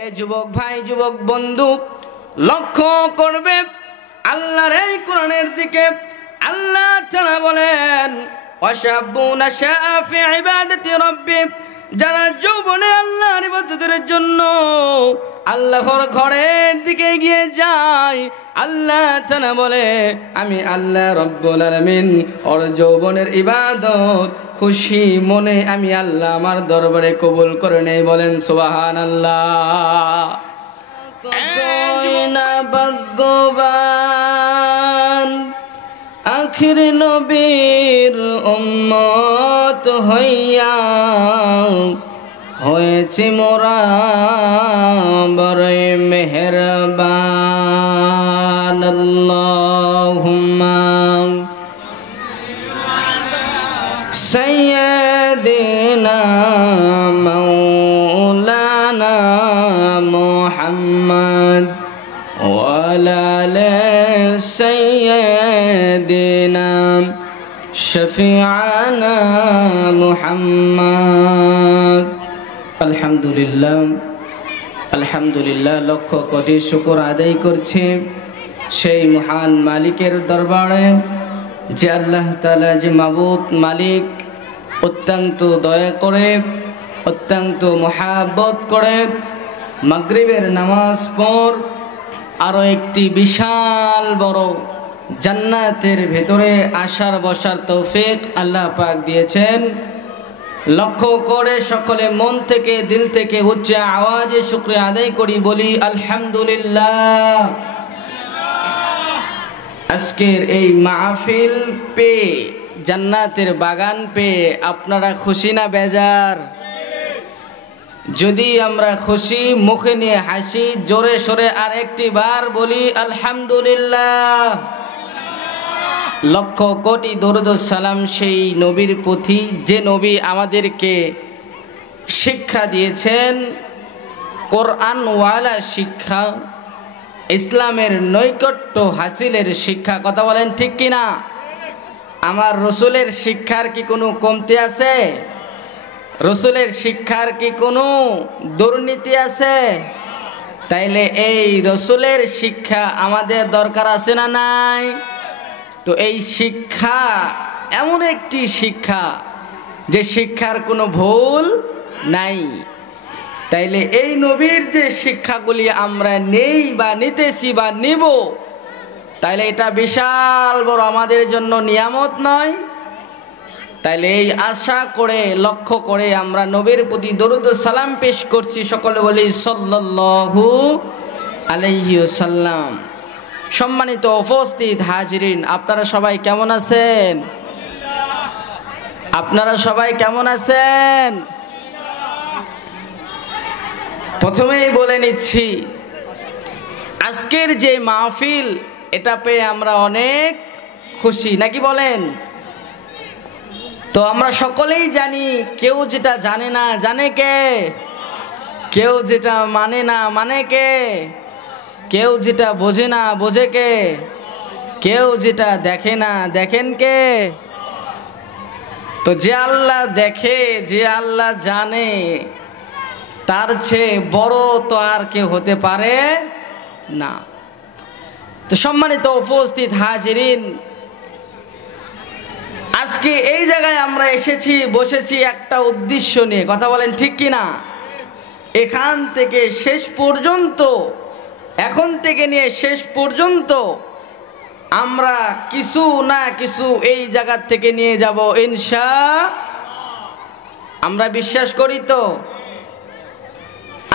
এ যুবক ভাই, যুবক বন্ধু, লক্ষ্য করবে আল্লাহর এই কোরআনের দিকে। আল্লাহ তাআলা বলেন, ওয়াশাবুনা শাআ ফি ইবাদাতি রাব্বি, যারা যৌবনে আল্লাহর ইবাদতের জন্য আল্লাহর ঘরের দিকে এগিয়ে যায়, আল্লাহ তাআলা বলে আমি আল্লাহ রব্বুল আলামিন ওর যৌবনের ইবাদত খুশি মনে আমি আল্লাহ আমার দরবারে কবুল করে নেই। বলেন সুবহানাল্লাহ। ভাগ্যবান আখির নবীর উম্মত হইয়া হয়েছে মোরা বড়ই মেহেরবান। আল্লাহুম্মা সাইয়্যিদিনা মাওলানা মুহাম্মদ ওয়া আলা আলি সাইয়্যিদিনা শফিআনা মুহাম্মদ। আলহামদুলিল্লাহ, আলহামদুলিল্লাহ, লক্ষ কোটি শুকর আদায় করছি সেই মহান মালিকের দরবারে, যে আল্লাহ তাআলা, যে মাবুদ মালিক অত্যন্ত দয়া করে, অত্যন্ত মহাব্বত করে মাগরিবের নামাজ পর আরো একটি বিশাল বড় জান্নাতের ভেতরে আসার বসার তৌফিক আল্লাহ পাক দিয়েছেন। লক্ষ্য করে সকলে মন থেকে, দিল থেকে উচ্চ আওয়াজে শুকরিয়া আদায় করি, বলি আলহামদুলিল্লাহ। আজকের এই মাহফিল পেয়ে, জান্নাতের বাগান পেয়ে আপনারা খুশি না বেজার? যদি আমরা খুশি, মুখে নিয়ে হাসি, জোরে সোরে আর একটি বার বলি আলহামদুলিল্লাহ। লক্ষ কোটি দরুদ ও সালাম সেই নবীর প্রতি, যে নবী আমাদেরকে শিক্ষা দিয়েছেন, কোরআনওয়ালা শিক্ষা, ইসলামের নৈকট্য হাসিলের শিক্ষা। কথা বলেন ঠিক কিনা? আমার রসুলের শিক্ষার কি কোনো কমতি আছে? রসুলের শিক্ষার কি কোনো দুর্নীতি আছে? তাইলে এই রসুলের শিক্ষা আমাদের দরকার আছে না নাই? তো এই শিক্ষা এমন একটি শিক্ষা যে শিক্ষার কোনো ভুল নাই। তাইলে এই নবীর যে শিক্ষাগুলি আমরা নেই বা নিতেছি বা নিব, তাইলে এটা বিশাল বড় আমাদের জন্য নিয়ামত নয়? তাইলে এই আশা করে, লক্ষ্য করে আমরা নবীর প্রতি দরুদ ও সালাম পেশ করছি। সকলে বলি সাল্লাল্লাহু আলাইহি ওয়াসাল্লাম। সম্মানিত উপস্থিত হাজিরিন, আপনারা সবাই কেমন আছেন? আপনারা সবাই কেমন আছেন? প্রথমেই বলে নিচ্ছি, আজকের যে মাহফিল, এটা পেয়ে আমরা অনেক খুশি, নাকি বলেন? তো আমরা সকলেই জানি, কেউ যেটা জানে না জানে কে? কেউ যেটা মানে না মানে কে? কেউ যেটা বোঝে না বোঝে কে? কেউ যেটা দেখে না দেখেন কে? তো যে আল্লাহ দেখে, যে আল্লাহ জানে, তার চেয়ে বড় তো আর কেউ হতে পারে না। তো সম্মানিত উপস্থিত হাজিরিন, আজকে এই জায়গায় আমরা এসেছি, বসেছি একটা উদ্দেশ্য নিয়ে। কথা বলেন ঠিক কিনা? এখান থেকে শেষ পর্যন্ত, এখন থেকে নিয়ে শেষ পর্যন্ত আমরা কিছু না কিছু এই জায়গা থেকে নিয়ে যাব ইনশাআল্লাহ। আমরা বিশ্বাস করি তো?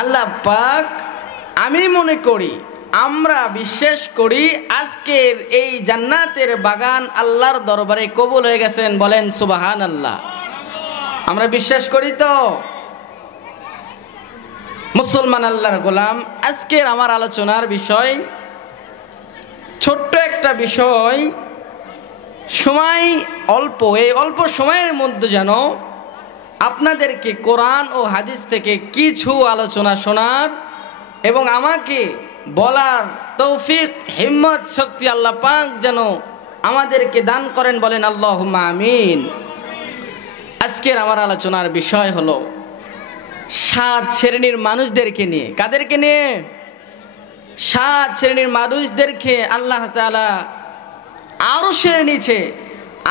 আল্লাহ পাক, আমি মনে করি, আমরা বিশ্বাস করি আজকের এই জান্নাতের বাগান আল্লাহর দরবারে কবুল হয়ে গেছেন। বলেন সুবহানাল্লাহ। আমরা বিশ্বাস করি তো? মুসলমান আল্লাহর গোলাম, আজকের আমার আলোচনার বিষয় ছোট্ট একটা বিষয়। সময় অল্প, এই অল্প সময়ের মধ্যে যেন আপনাদেরকে কোরআন ও হাদিস থেকে কিছু আলোচনা শোনার এবং আমাকে বলার তৌফিক, হিম্মত, শক্তি আল্লাহ পাক যেন আমাদেরকে দান করেন। বলেন আল্লাহুম্মা আমিন। আজকের আমার আলোচনার বিষয় হলো সাত শ্রেণীর মানুষদেরকে নিয়ে। কাদেরকে নিয়ে? সাত শ্রেণীর মানুষদেরকে আল্লাহ তাআলা আরশের নিচে,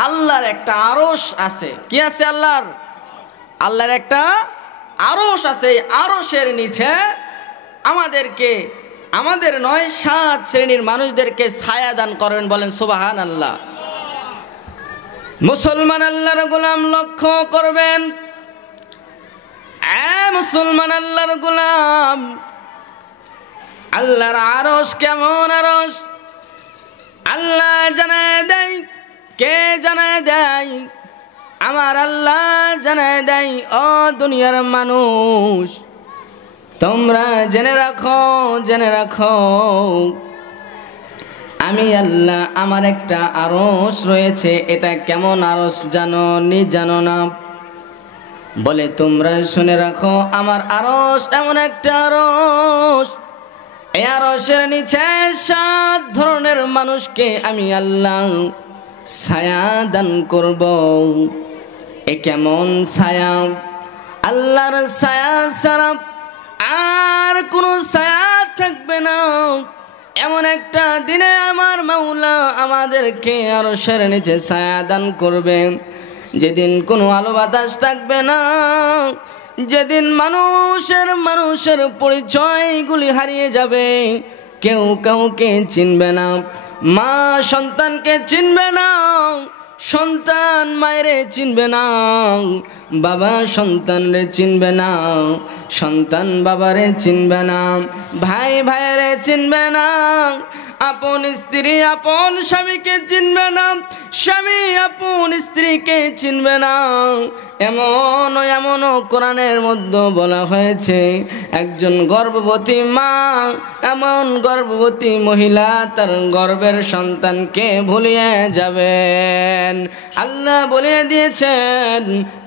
আল্লাহর একটা আরশ আছে। কি আছে? আল্লাহর একটা আরশ আছে। আরশের নিচে আমাদেরকে, আমাদের নয়, সাত শ্রেণীর মানুষদেরকে ছায়া দান করেন। বলেন সুবহানাল্লাহ। মুসলমান আল্লাহর গোলাম লক্ষ্য করবেন, মুসলমান আল্লাহর গোলাম, আল্লাহর আরশ কেমন আরশ আল্লাহ জানায় দেয়। কে জানায় দেয়? আমার আল্লাহ জানায় দেয়। ও দুনিয়ার মানুষ, তোমরা জেনে রাখো, জেনে রাখো, আমি আল্লাহ, আমার একটা আরশ রয়েছে। এটা কেমন আরশ জানো নি? জানো না? বলে তোমরা শুনে রাখো, আমার আরশ এমন একটা আরশ, এই আরশের নিচে সাত ধরনের মানুষকে আমি আল্লাহ ছায়া দান করব। এ কেমন ছায়া? আল্লাহর ছায়া ছাড়া আর কোনো ছায়া থাকবে না। এমন একটা দিনে আমার মাওলা আমাদেরকে আরশের নিচে ছায়া দান করবে, যেদিন কোনো আলো বাতাস থাকবে না, যেদিন মানুষের পরিচয়গুলি হারিয়ে যাবে, কেউ কাউকে চিনবে না, মা সন্তানকে চিনবে না, সন্তান মায়েরে চিনবে না, বাবা সন্তানরে চিনবে না, সন্তান বাবারে চিনবে না, ভাই ভাইয়েরে চিনবে না, আপন স্ত্রী আপন স্বামীকে চিনবে না, স্বামী আপন স্ত্রীকে চিনবে না। এমনও কোরআনের মধ্যে বলা হয়েছে, একজন গর্ভবতী মা, এমন গর্ভবতী মহিলা তার গর্ভের সন্তানকে ভুলিয়ে যাবেন। আল্লাহ বলে দিয়েছেন,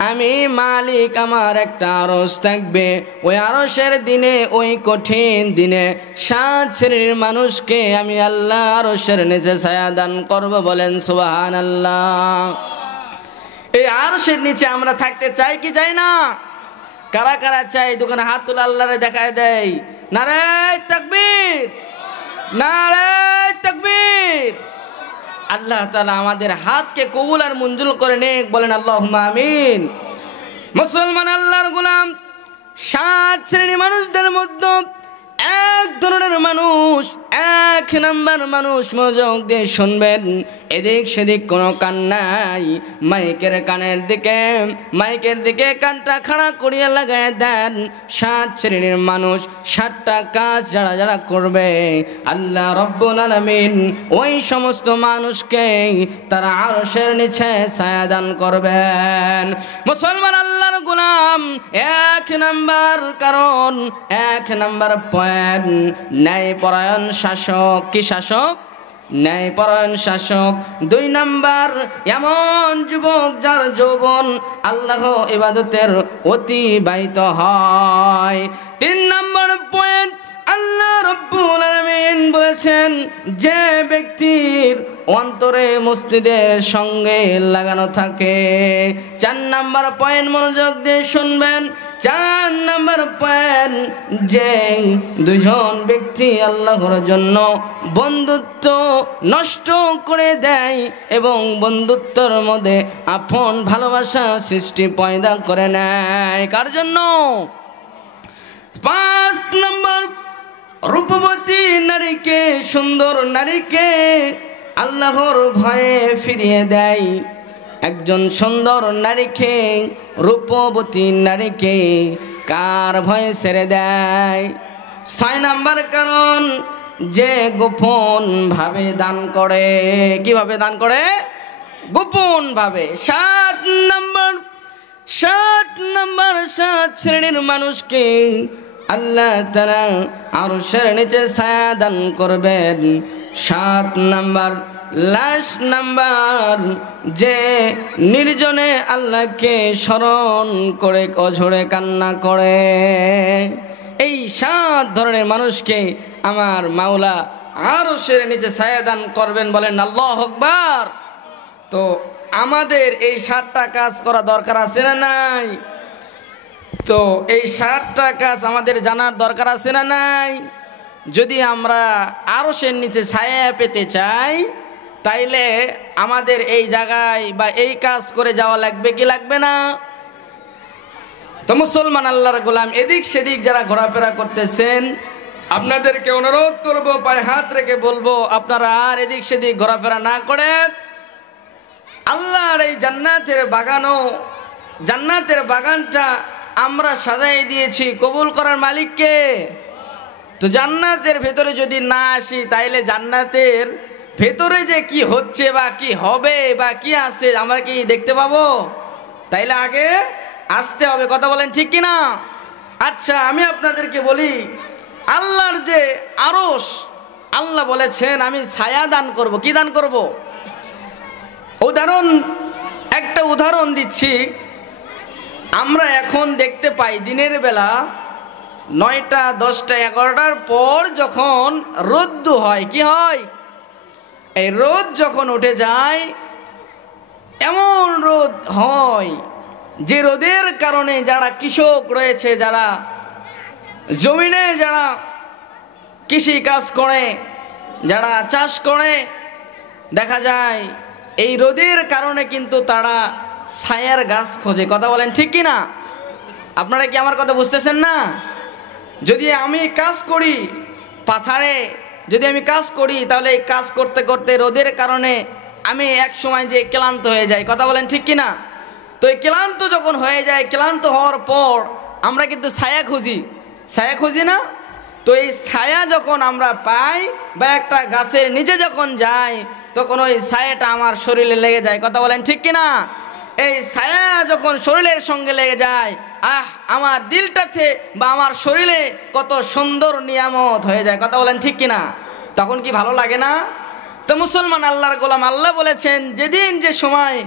আমি মালিক, আমার একটা আরশ থাকবে। ওই আরশের দিনে, ওই কঠিন দিনে সাত শ্রেণীর মানুষকে আমি আল্লাহ আরশের নিচে ছায়া দান করব। বলেন সুবহানাল্লাহ। এই আরশের নিচে আমরা থাকতে চাই কি চাই না? কারা কারা চাই? দোকানে হাত তুলে আল্লাহরে দেখায় দেয়। নারে তাকবীর, নারে তাকবীর। আল্লাহ তাআলা আমাদের হাতকে কবুল আর মঞ্জুর করে নেক। বলেন আল্লাহুম্মা আমিন। মুসলমান আল্লাহর গোলাম, সাত শ্রেণীর মানুষদের মধ্যে এক ধরনের মানুষ, এক নাম্বার মানুষ, মনোযোগ দিয়ে শুনবেন, এদিক সেদিক কোনো কান নাই, মাইকের দিকে কানটা খাড়া করিয়া লাগায় দেন। সাত শ্রেণীর মানুষ, সাতটা কাজ যারা যারা করবে, আল্লাহ রব্বুল আলামিন ওই সমস্ত মানুষকে তারা আরশের নিচে ছায়া দান করবেন। মুসলমান আল্লাহর গোলাম, এক নাম্বার কারণ, এক নাম্বার পয়েন্ট, ন্যায়পরায়ণ শাসক। কি শাসক? ন্যায়পরায়ণ শাসক। দুই নাম্বার, এমন যুবক যার যৌবন আল্লাহ ইবাদতের অতিবাহিত হয়। তিন নাম্বার পয়েন্ট, আল্লাহ রব্বুল আলামিন বলেছেন, যে ব্যক্তির অন্তরে মসজিদের সঙ্গে লাগানো থাকে। চার নাম্বার পয়েন্ট, মনোযোগ দিয়ে শুনবেন, চার নাম্বার পয়েন্ট, যে দুজন ব্যক্তি আল্লাহর জন্য বন্ধুত্ব নষ্ট করে দেয় এবং বন্ধুত্বর মধ্যে আপন ভালোবাসা সৃষ্টি পয়দা করে নেয়। কার জন্য? পাঁচ নাম্বার, রূপবতী নারীকে, সুন্দর নারীকে আল্লাহর ভয়ে ফিরিয়ে দেয়। একজন সুন্দর নারীকে, রূপবতী নারীকে কার ভয়ে ছেড়ে দেয়? ছয় নাম্বার কারণ, যে গোপন ভাবে দান করে। কিভাবে দান করে? গোপন ভাবে। সাত নাম্বার, সাত শ্রেণীর মানুষকে আল্লাহ তাআলা আরশের নিচে ছায়া দান করবেন। সাত নাম্বার, লাস্ট নাম্বার, যে নির্জনে আল্লাহকে স্মরণ করে অঝরে কান্না করে। এই সাত ধরনের মানুষকে আমার মাওলা আরশের নিচে ছায়া দান করবেন। বলেন আল্লাহু আকবার। তো আমাদের এই সাতটা কাজ করা দরকার আছে না নাই? তো এই 7টা কাজ আমাদের জানার দরকার আছে না নাই? যদি আমরা আরশের নিচে ছায়া পেতে চাই তাইলে আমাদের এই জায়গায় বা এই কাজ করে যাওয়া লাগবে কি লাগবে না? তো মুসলমান আল্লাহর গোলাম, এদিক সেদিক যারা ঘোরাফেরা করতেছেন, আপনাদেরকে অনুরোধ করব, পায়ে হাত রেখে বলবো, আপনারা আর এদিক সেদিক ঘোরাফেরা না করে আল্লাহর এই জান্নাতের বাগানটা আমরা সাজাই দিয়েছি, কবুল করার মালিক কে? তো জান্নাতের ভেতরে যদি না আসি তাইলে জান্নাতের ভেতরে যে কি হচ্ছে বা কি হবে বা কি আছে আমরা কি দেখতে পাবো? তাইলে আগে আসতে হবে। কথা বলেন ঠিক কিনা? আচ্ছা, আমি আপনাদেরকে বলি, আল্লাহর যে আরশ, আল্লাহ বলেছেন আমি ছায়া দান করব। কি দান করব? একটা উদাহরণ দিচ্ছি। আমরা এখন দেখতে পাই দিনের বেলা 9টা, 10টা, 11টার পর যখন রোদ হয়, কি হয়? এই রোদ যখন উঠে যায়, এমন রোদ হয় যে রোদের কারণে যারা কৃষক রয়েছে, যারা জমিনে যারা কৃষি কাজ করে, যারা চাষ করে, দেখা যায় এই রোদের কারণে কিন্তু তারা ছায়ার গাছ খোঁজে। কথা বলেন ঠিক কিনা? আপনারা কি আমার কথা বুঝতেছেন না? যদি আমি কাজ করি পাথারে, যদি আমি কাজ করি, তাহলে এই কাজ করতে করতে রোদের কারণে আমি এক সময় যে ক্লান্ত হয়ে যাই। কথা বলেন ঠিক কিনা? তো এই ক্লান্ত যখন হয়ে যায়, ক্লান্ত হওয়ার পর আমরা কিন্তু ছায়া খুঁজি না? তো এই ছায়া যখন আমরা পাই বা একটা গাছের নিচে যখন যাই, তখন ওই ছায়াটা আমার শরীরে লেগে যায়। কথা বলেন ঠিক কিনা? এই ছায়া যখন শরীরের সঙ্গে লেগে যায়, আমার দিলটাতে বা আমার শরীরে কত সুন্দর নিয়ামত হয়ে যায়। কথা বলেন ঠিক কিনা? তখন কি ভালো লাগে না? তো মুসলমান আল্লাহর গোলাম, আল্লাহ বলেছেন যেদিন যে সময়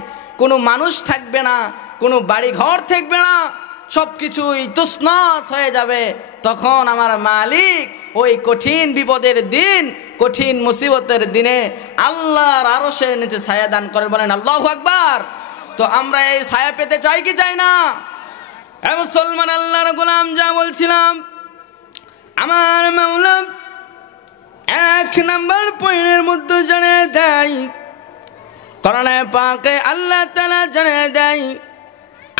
কোনো মানুষ থাকবে না, কোনো বাড়ি ঘর থাকবে না, সব কিছুই তুছনাছ হয়ে যাবে, তখন আমার মালিক ওই কঠিন বিপদের দিন, কঠিন মুসিবতের দিনে আল্লাহর আরশের নিচে ছায়া দান করেন। বলেন আল্লাহু আকবার। তো আমরা এই ছায়া পেতে চাই কি চাই না? মুসলমান আল্লাহর গোলাম, যা বলছিলাম, আমার মাওলা 1 নম্বর পয়েন্টের মধ্যে জানিয়ে দেয়, কোরআনে পাকে আল্লাহ তাআলা জানিয়ে দেয়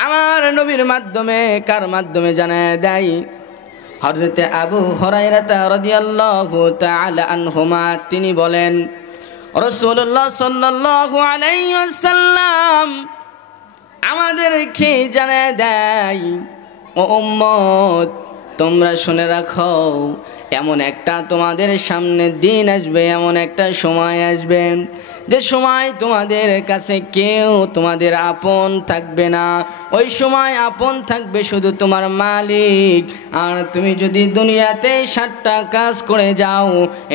আমার নবীর মাধ্যমে। কার মাধ্যমে জানিয়ে দেয়? হযরত আবু হুরায়রা রাদিয়াল্লাহু তাআলা আনহুমা, তিনি বলেন রাসূলুল্লাহ সাল্লাল্লাহু আলাইহি ওয়াসাল্লাম আমাদেরকে জানিয়ে দেয়, ও উম্মত, তোমরা শুনে রাখো, এমন একটা তোমাদের সামনে দিন আসবে, এমন একটা সময় আসবে যে সময় তোমাদের কাছে কেউ তোমাদের আপন থাকবে না। ওই সময় আপন থাকবে শুধু তোমার মালিক। আর তুমি যদি দুনিয়াতে 7টা কাজ করে যাও,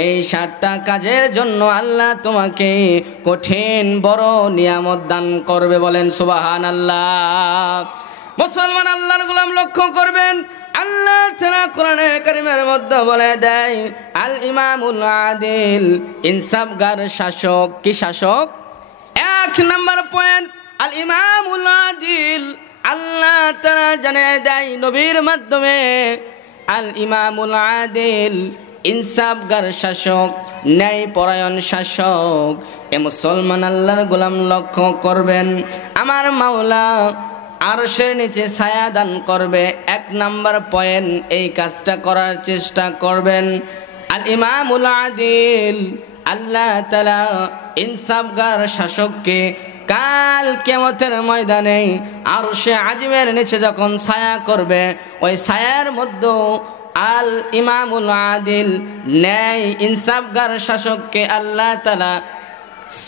এই 7টা কাজের জন্য আল্লাহ তোমাকে কঠিন বড় নিয়ামত দান করবে। বলেন সুবহানাল্লাহ। মুসলমান আল্লাহর গোলাম, লক্ষ্য করবেন, আল্লাহ তাআলা কোরআনে কারীমের মধ্যে বলে দেয়, আল ইমামুল আদিল, ইনসাফগার শাসক। কি শাসক? 1 নম্বর পয়েন্ট, আল ইমামুল আদিল। আল্লাহ তাআলা জানিয়ে দেয় নবীর মাধ্যমে, আল ইমামুল আদিল, ইনসাফগার শাসক, ন্যায় পরায়ণ শাসক। এ মুসলমান আল্লাহর গোলাম, লক্ষ্য করবেন, আমার মাওলা আরশের নিচে ছায়া দান করবে। 1 নম্বর পয়েন্ট, এই কাজটা করার চেষ্টা করবেন। আল ইমামুল আদিল, আল্লাহ তাআলা ইনসাফগার শাসককে কাল কিয়ামতের ময়দানে আরশে আজিমের নিচে যখন ছায়া করবে, ওই ছায়ার মধ্যে আল ইমামুল আদিল, ন্যায় ইনসাফগার শাসককে আল্লাহ তাআলা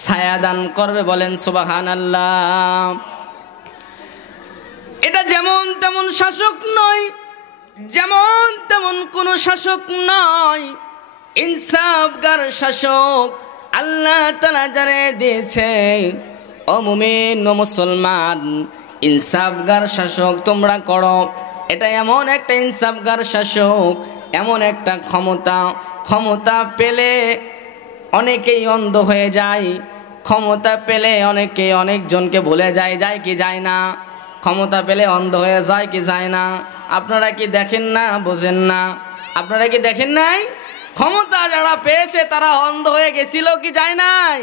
ছায়া দান করবে। বলেন সুবহানাল্লাহ। এটা যেমন তেমন শাসক নয়, যেমন তেমন কোন শাসক নয়, ইনসাফগার শাসক। আল্লাহ তাআলা জানিয়ে দিয়েছে, ও মুমিন ও মুসলমান, ইনসাফগার শাসক তোমরা করো। এটা এমন একটা ইনসাফগার শাসক, এমন একটা ক্ষমতা পেলে অনেকেই অন্ধ হয়ে যায়, ক্ষমতা পেলে অনেকে অনেকজনকে ভুলে যায় কি যায় না? ক্ষমতা পেলে অন্ধ হয়ে যায় কি যায় না? আপনারা কি দেখেন না, বোঝেন না? আপনারা কি দেখেন নাই? ক্ষমতা যারা পেয়েছে তারা অন্ধ হয়ে গেছিল কি যায় নাই?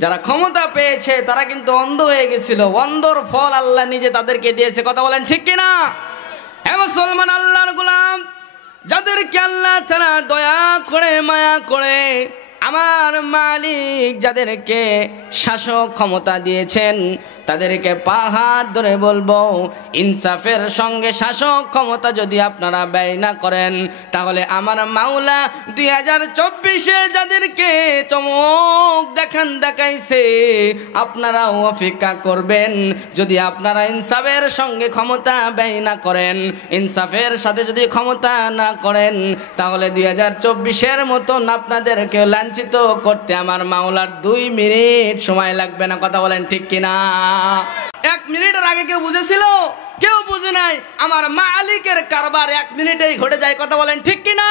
যারা ক্ষমতা পেয়েছে তারা কিন্তু অন্ধ হয়ে গেছিল। অন্ধর ফল আল্লাহ নিজে তাদেরকে দিয়েছে। কথা বলেন ঠিক কিনা? হে মুসলমান, আল্লাহর গোলাম, যাদেরকে আল্লাহ তাআলা দয়া করে মায়া করে, আমার মালিক যাদেরকে শাসক ক্ষমতা দিয়েছেন, তাদেরকে পাহাড় ধরে বলবো, ইনসাফের সঙ্গে শাসক ক্ষমতা যদি আপনারা ব্যয় না করেন, তাহলে আমার মাওলা 2024-এ যাদেরকে চমক দেখাইছে, আপনারাও অপেক্ষা করবেন। যদি আপনারা ইনসাফের সঙ্গে ক্ষমতা ব্যয় না করেন, ইনসাফের সাথে যদি ক্ষমতা না করেন, তাহলে 2024-এর মতন আপনাদেরকে লাঞ্ছিত করতে আমার মাওলার 2 মিনিট সময় লাগবে না। কথা বলেন ঠিক কিনা? 1 মিনিটের আগে কেউ বুঝেছিল? কেউ বুঝে নাই। আমার মালিকের কারবার 1 মিনিটেই ঘটে যায়। কথা বলেন ঠিক কিনা?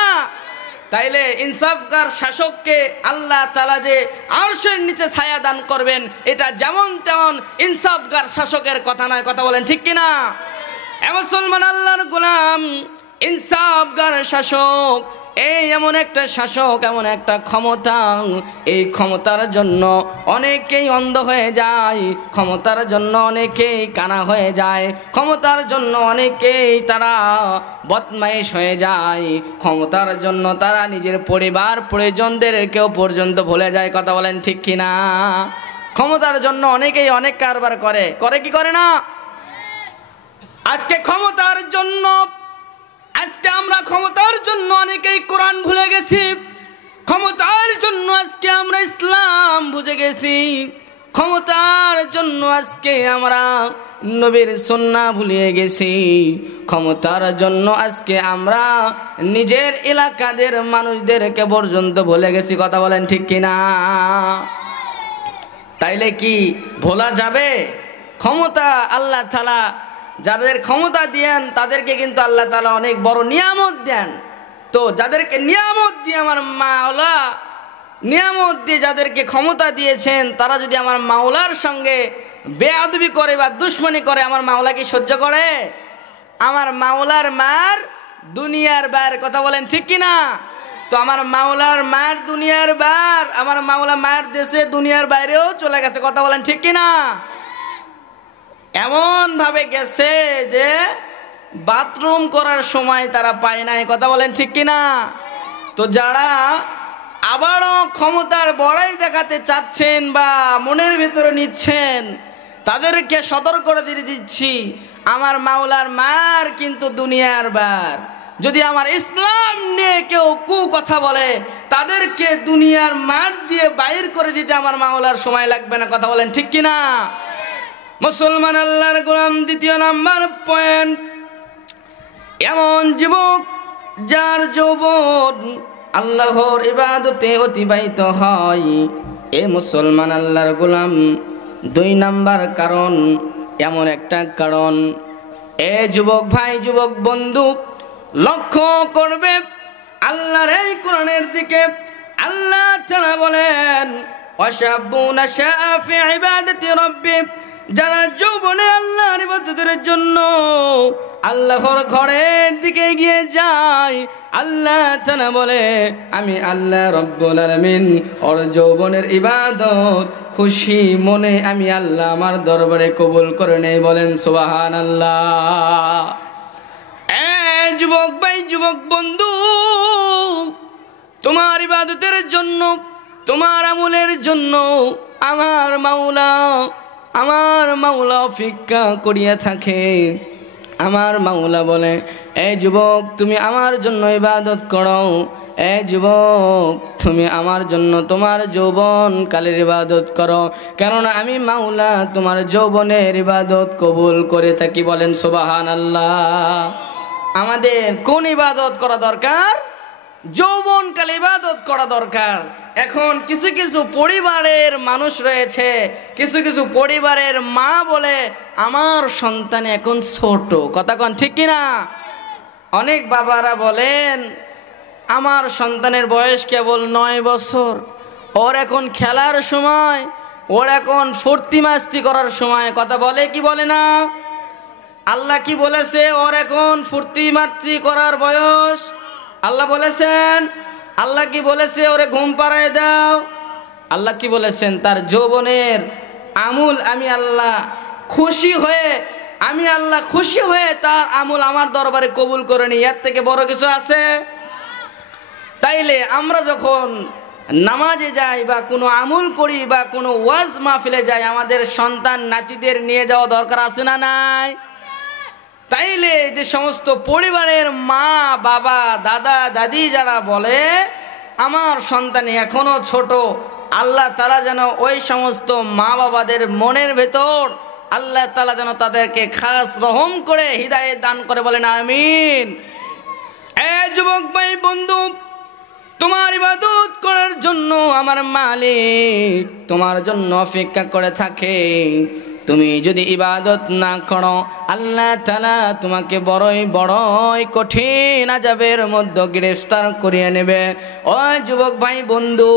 তাইলে ইনসাফকার শাসককে আল্লাহ তাআলা যে আরশের নিচে ছায়া দান করবেন, এটা যেমন তেমন ইনসাফকার শাসকের কথা নয়। কথা বলেন ঠিক কিনা? এ মুসলমান, আল্লাহর গোলাম, ইনসাফকার শাসক এই এমন একটা শাসক, এমন একটা ক্ষমতা, এই ক্ষমতার জন্য অনেকেই অন্ধ হয়ে যায়, ক্ষমতার জন্য অনেকেই কানা হয়ে যায়, ক্ষমতার জন্য অনেকেই তারা বদমাইশ হয়ে যায়, ক্ষমতার জন্য তারা নিজের পরিবার পরিজনদেরকেও পর্যন্ত ভুলে যায়। কথা বলেন ঠিক কিনা? ক্ষমতার জন্য অনেকেই অনেক কারবার করে কি করে না? আজকে ক্ষমতার জন্য, আজকে আমরা ক্ষমতার জন্য অনেকেই কোরআন ভুলে গেছি, ক্ষমতার জন্য আজকে আমরা ইসলাম ভুলে গেছি, ক্ষমতার জন্য আজকে আমরা নবীর সুন্নাহ ভুলিয়ে গেছি, ক্ষমতার জন্য আজকে আমরা নিজের এলাকাদের মানুষদেরকে পর্যন্ত ভুলে গেছি। কথা বলেন ঠিক কিনা? তাইলে কি ভোলা যাবে? ক্ষমতা আল্লাহ তাআলা যাদের ক্ষমতা দেন তাদেরকে কিন্তু আল্লাহ তাআলা অনেক বড় নিয়ামত দেন। তো যাদেরকে নিয়ামত দিয়ে আমার মাওলা, নিয়ামত দিয়ে যাদেরকে ক্ষমতা দিয়েছেন, তারা যদি আমার মাওলার সঙ্গে বেয়াদবি করে বা দুশমনি করে, আমার মাওলা কি সহ্য করে? আমার মাওলার মার দুনিয়ার বার। কথা বলেন ঠিক কিনা? তো আমার মাওলার মার দুনিয়ার বার, আমার মাওলা মার দেশে দুনিয়ার বাইরেও চলে গেছে। কথা বলেন ঠিক কিনা? এমন ভাবে গেছে যে বাথরুম করার সময় তারা পায় নাই। কথা বলেন ঠিক কিনা? তো যারা আবারও ক্ষমতার বড়াই দেখাতে চাচ্ছেন বা মনের ভিতরে নিচ্ছেন, তাদেরকে সতর্ক করে দিয়ে দিচ্ছি, আমার মাওলার মার কিন্তু দুনিয়ার বার। যদি আমার ইসলাম নিয়ে কেউ কথা বলে, তাদেরকে দুনিয়ার মার দিয়ে বাইর করে দিতে আমার মাওলার সময় লাগবে না। কথা বলেন ঠিক কিনা? মুসলমান, আল্লাহর গোলাম, 2 নাম্বার পয়েন্ট, এমন যুবক যার যৌবন আল্লাহর ইবাদতে অতিবাহিত হয়। এ মুসলমান, আল্লাহর গোলাম, 2 নাম্বার কারণ, এমন একটা কারণ, এ যুবক ভাই, যুবক বন্ধু, লক্ষ্য করবে আল্লাহর এই কোরআনের দিকে। আল্লাহ তাআলা বলেন, ওয়াশাবুনা শাফি ইবাদাতি রাব্বি, যারা যৌবনে আল্লাহর ইবাদতের জন্য আল্লাহর ঘরের দিকে এগিয়ে যায়, আল্লাহ তাআলা বলে, আমি আল্লাহ রব্বুল আলামিন ওর যৌবনের ইবাদত খুশি মনে আমি আল্লাহ আমার দরবারে কবুল করে নেই। বলেন সুবহানাল্লাহ। যুবক ভাই, যুবক বন্ধু, তোমার ইবাদতের জন্য, তোমার আমলের জন্য আমার মাওলা অপেক্ষা করিয়া থাকে। আমার মাওলা বলে, এ যুবক, তুমি আমার জন্য ইবাদত করো। এ যুবক, তুমি আমার জন্য তোমার যৌবন কালের ইবাদত করো, কেননা আমি মাওলা তোমার যৌবনের ইবাদত কবুল করে থাকি। বলেন সুবহানাল্লাহ। আমাদের কোন ইবাদত করা দরকার? যৌবনকালে ইবাদত করা দরকার। এখন কিছু কিছু পরিবারের মানুষ রয়েছে, কিছু কিছু পরিবারের মা বলে, আমার সন্তান এখন ছোট। কথা কন ঠিক কিনা? অনেক বাবারা বলেন, আমার সন্তানের বয়স কেবল 9 বছর, ওর এখন খেলার সময়, ওর এখন ফুর্তি মাস্তি করার সময়, কথা বলে কি বলে না? আল্লাহ কি বলেছে? ওর এখন ফুর্তি মাস্তি করার বয়স। আল্লাহ বলেছেন? আল্লাহ কি বলেছে? ওরে ঘুম পাড়ায় দাও। আল্লাহ কি বলেছেন? তার যৌবনের আমুল আমি আল্লাহ খুশি হয়ে তার আমুল আমার দরবারে কবুল করে নি। এর থেকে বড় কিছু আছে? তাইলে আমরা যখন নামাজে যাই বা কোনো আমুল করি বা কোনো ওয়াজ মাহফিলে যাই, আমাদের সন্তান নাতিদের নিয়ে যাওয়া দরকার আছে না নাই? তাইলে যে সমস্ত পরিবারের মা বাবা দাদা দাদি যারা বলে আমার সন্তান এখনো ছোট, আল্লাহ তাআলা যেন ওই সমস্ত মা বাবাদের মনের ভেতর আল্লাহ তাআলা যেন তাদেরকে খাস রহম করে হিদায়াত দান করে, বলেন আমিন। যুবক ভাই বন্ধু, তোমার ইবাদত করার জন্য আমার মালিক তোমার জন্য অপেক্ষা করে থাকে। তুমি যদি ইবাদত না করো, আল্লাহ তাআলা তোমাকে বড়ই কঠিন আযাবের মধ্যে গ্রেফতার করিয়ে নেবে। ও যুবক ভাই বন্ধু,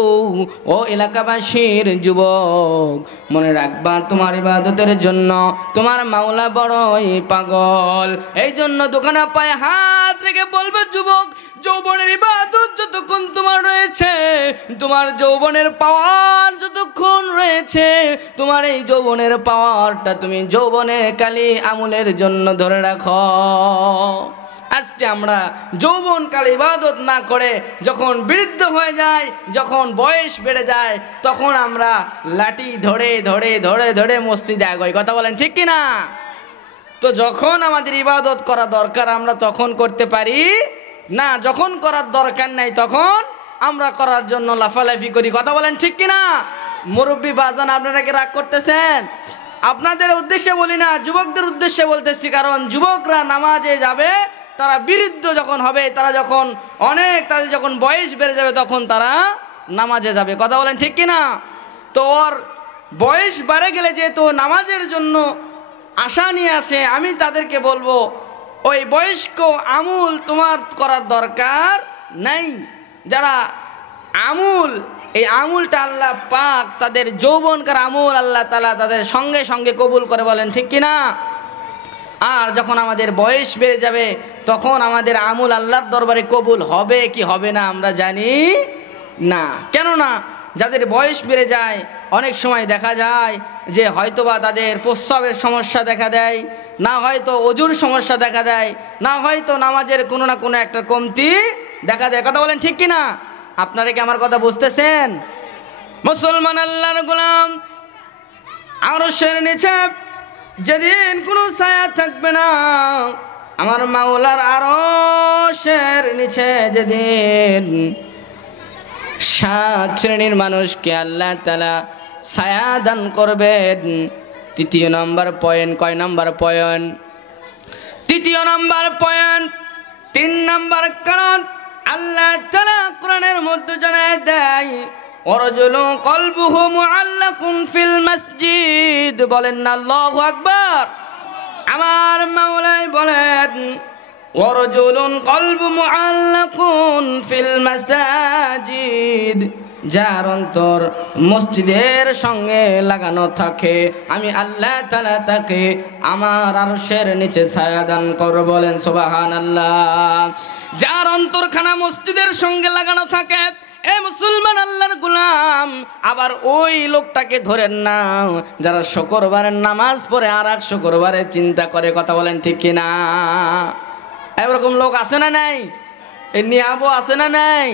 ও এলাকাবাসীর যুবক, মনে রাখবা তোমার ইবাদতের জন্য তোমার মাওলা বড়ই পাগল। এই জন্য দোকানে পায়ে হাত রেখে বলবে, যুবক, যৌবনের ইবাদত যতক্ষণ তোমার রয়েছে, তোমার যৌবনের পাওয়ার যতক্ষণ রয়েছে, তোমার এই যৌবনের পাওয়ারটা তুমি যৌবনের কালী আমলের জন্য ধরে রাখো। আজকে আমরা যৌবনকালে ইবাদত না করে যখন বৃদ্ধ হয়ে যায়, যখন বয়স বেড়ে যায়, তখন আমরা লাঠি ধরে ধরে ধরে ধরে মসজিদে আগাই, কথা বলেন ঠিক কি না? তো যখন আমাদের ইবাদত করা দরকার আমরা তখন করতে পারি না, যখন করার দরকার নাই তখন আমরা করার জন্য লাফালাফি করি, কথা বলেন ঠিক কি না? মুরব্বী বাজান, আপনারা কি রাগ করতেছেন? আপনাদের উদ্দেশ্যে বলি না, যুবকদের উদ্দেশ্যে বলতেছি। কারণ যুবকরা নামাজে যাবে, তারা বৃদ্ধ যখন হবে, তারা যখন তাদের যখন বয়স বেড়ে যাবে, তখন তারা নামাজে যাবে, কথা বলেন ঠিক কি না? তো ওর বয়স বেড়ে গেলে যেহেতু নামাজের জন্য আশা নিয়ে আসে, আমি তাদেরকে বলবো ওই বয়স্ক আমুল তোমার করার দরকার নাই। যারা আমুল, এই আমুলটা আল্লাহ পাক তাদের যৌবনকার আমুল আল্লাহ তাআলা তাদের সঙ্গে সঙ্গে কবুল করে, বলেন ঠিক কিনা? আর যখন আমাদের বয়স বেড়ে যাবে তখন আমাদের আমুল আল্লাহর দরবারে কবুল হবে কি হবে না আমরা জানি না। কেননা যাদের বয়স বেড়ে যায় অনেক সময় দেখা যায় যে হয়তোবা তাদের প্রস্রাবের সমস্যা দেখা দেয়, না হয়তো ওজুর সমস্যা দেখা দেয়, না হয়তো নামাজের কোনো না কোনো একটা কমতি দেখা দেয়, কথা বলেন ঠিক কিনা? আপনারা কি আমার কথা বুঝতেছেন? মুসলমান আল্লাহর গোলাম, আরশের নিচে যেদিন কোনো ছায়া থাকবে না, আমার মাওলার আরশের নিচে যেদিন 7 শ্রেণীর মানুষকে আল্লাহ তাআলা ছায়া দান করবেন। তৃতীয় নম্বর পয়েন্ট, কয় নম্বর পয়েন্ট? তৃতীয় নম্বর পয়েন্ট, 3 নম্বর কারণ আল্লাহ তাআলা কোরআনের মধ্যে জানায় দেয়, ওয়ারাজুলু কলবুহু মুআল্লাকুন ফিল মসজিদ, বলেন না আল্লাহু আকবার। আমার মাওলাই বলেন, ওয়ারাজুলুন কলবু মুআল্লাকুন ফিল মাসাজিদ, যার অন্তর মসজিদের সঙ্গে লাগানো থাকে, আমি আল্লাহ তাআলা তাকে আমার আরশের নিচে ছায়া দান করব, বলেন সুবহানাল্লাহ। যার অন্তরখানা মসজিদের সঙ্গে লাগানো থাকে, এ মুসলমান আল্লাহর গোলাম, আবার ওই লোকটাকে ধরেন না যারা শুক্রবারের নামাজ পড়ে আর এক শুক্রবারে চিন্তা করে, কথা বলেন ঠিক কিনা? এরকম লোক আছে না নাই? এই নিয়াবো আছে না নাই?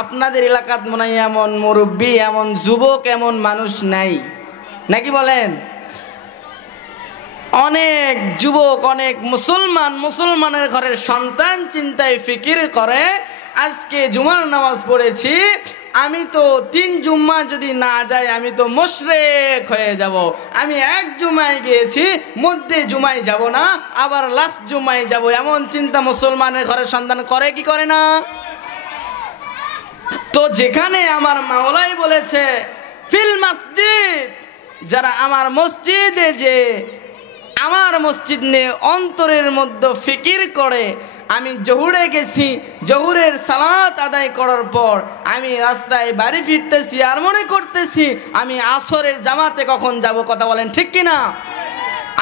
আপনাদের এলাকাত মনে হয় এমন মুরব্বী, এমন যুবক, এমন মানুষ নাই নাকি বলেন? অনেক যুবক, অনেক মুসলমানের ঘরের সন্তান চিন্তায় ফিকির করে, আজকে জুমার নামাজ পড়েছি, আমি তো 3 জুম্মা যদি না যাই আমি তো মুশরিক হয়ে যাব, আমি 1 জুমায় গিয়েছি, মধ্যে জুমায় যাব না, আবার লাস্ট জুমায় যাব, এমন চিন্তা মুসলমানের ঘরের সন্তান করে কি করে না? তো যেখানে আমার মাওলাই বলেছে ফিল মসজিদ, যারা আমার মসজিদে যে আমার মসজিদ নিয়ে অন্তরের মধ্যে ফিকির করে, আমি জহুরে গেছি, জহুরের সালাত আদায় করার পর আমি রাস্তায় বাড়ি ফিরতেছি আর মনে করতেছি আমি আসরের জামাতে কখন যাব। কথা বলেন ঠিক কিনা?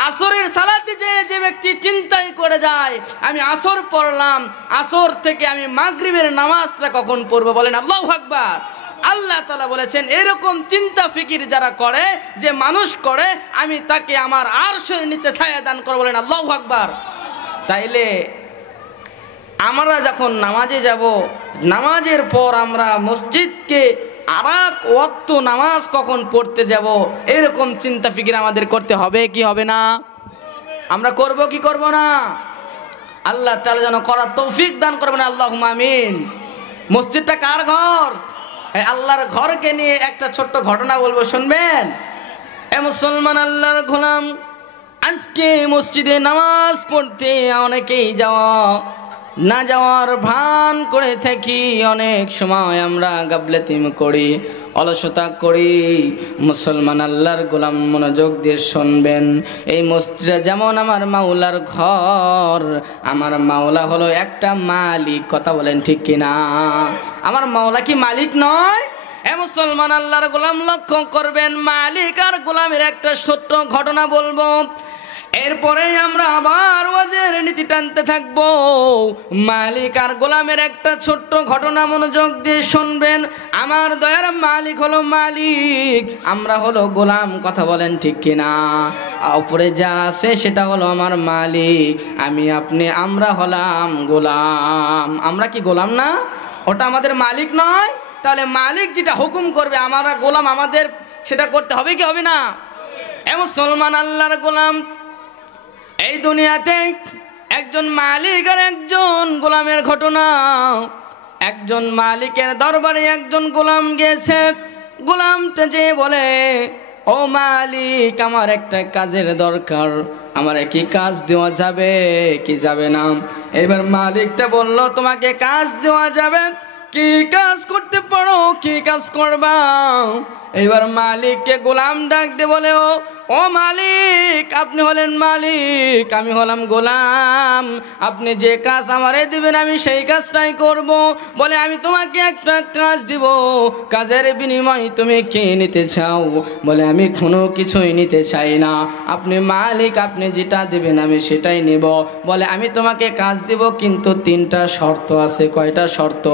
আসরের সালাতে যে ব্যক্তি চিন্তাই করে যায় আমি আসর পড়লাম, আসর থেকে আমি মাগরিবের নামাজটা কখন পড়বো। বলেন আল্লাহু আকবার। আল্লাহ তাআলা বলেছেন এরকম চিন্তা ফিকির যারা করে, যে মানুষ করে, আমি তাকে আমার আরশের নিচে ছায়া দান করব। বলেন আল্লাহু আকবার। তাইলে আমরা যখন নামাজে যাব, নামাজের পর আমরা মসজিদকে আরেক ওয়াক্ত নামাজ কখন পড়তে যাব, এরকম চিন্তা ফিকির আমাদের করতে হবে কি হবে না? আমরা করব কি করব না? আল্লাহ তাআলা যেন করার তৌফিক দান করবেন, আল্লাহুম্মা আমিন। মসজিদটা কার ঘর? আল্লাহর ঘরকে নিয়ে একটা ছোট্ট ঘটনা বলবো, শুনবেন? এ মুসলমান আল্লাহর গোলাম, আজকে মসজিদে নামাজ পড়তে অনেকেই না যাওয়ার ভান করে থাকি। অনেক সময় আমরা গাফলাতি করি, অলসতা করি। মুসলমান আল্লাহর গোলাম মনোযোগ দিয়ে শুনবেন, এই মসজিদে যেমন আমার মাওলার ঘর, আমার মাওলা হলো একটা মালিক। কথা বলেন ঠিক কিনা? আমার মাওলা কি মালিক নয়? এ মুসলমান আল্লাহর গোলাম লক্ষ্য করবেন, মালিক আর গোলামের একটা ছোট্ট ঘটনা বলবো, এরপরে আমরা আবার ওয়াজের নীতি টানতে থাকবো। মালিক আর গোলামের একটা ছোট্ট ঘটনা মনোযোগ দিয়ে শুনবেন। আমার দয়ার মালিক হলো মালিক, আমরা হলো গোলাম। কথা বলেন ঠিক কিনা? উপরে যা আছে সেটা হলো আমার মালিক, আমি আপনি আমরা হলাম গোলাম। আমরা কি গোলাম না? ওটা আমাদের মালিক নয়? তাহলে মালিক যেটা হুকুম করবে আমরা গোলাম, আমাদের সেটা করতে হবে কি হবে না? এ মুসলমান আল্লাহর গোলাম, এই দুনিয়াতে একজন মালিক আর একজন গোলামের ঘটনা। একজন মালিকের দরবারে একজন গোলাম গেছে। গোলামটা যে বলে, ও মালিক, আমার একটা কাজের দরকার, আমার কি কাজ দেওয়া যাবে কি যাবে না? এবার মালিকটা বলল, তোমাকে কাজ দেওয়া যাবে। কি কাজ করতে পারো, কি কাজ করবা? এবার মালিককে গোলাম ডাক দিয়ে বলে, ও মালিক, আপনি হলেন মালিক, আমি হলাম গোলাম, আপনি যে কাজ আমারে দিবেন আমি সেই কাজটাই করব। বলে, আমি তোমাকে একটা কাজ দিব, কাজের বিনিময়ে তুমি কি নিতে চাও? বলে, আমি কোনো কিছুই নিতে চাই না, আপনি মালিক, আপনি যেটা দিবেন আমি সেটাই নেব। বলে, আমি তোমাকে কাজ দিব, কিন্তু 3টা শর্ত আছে। কয়টা শর্ত?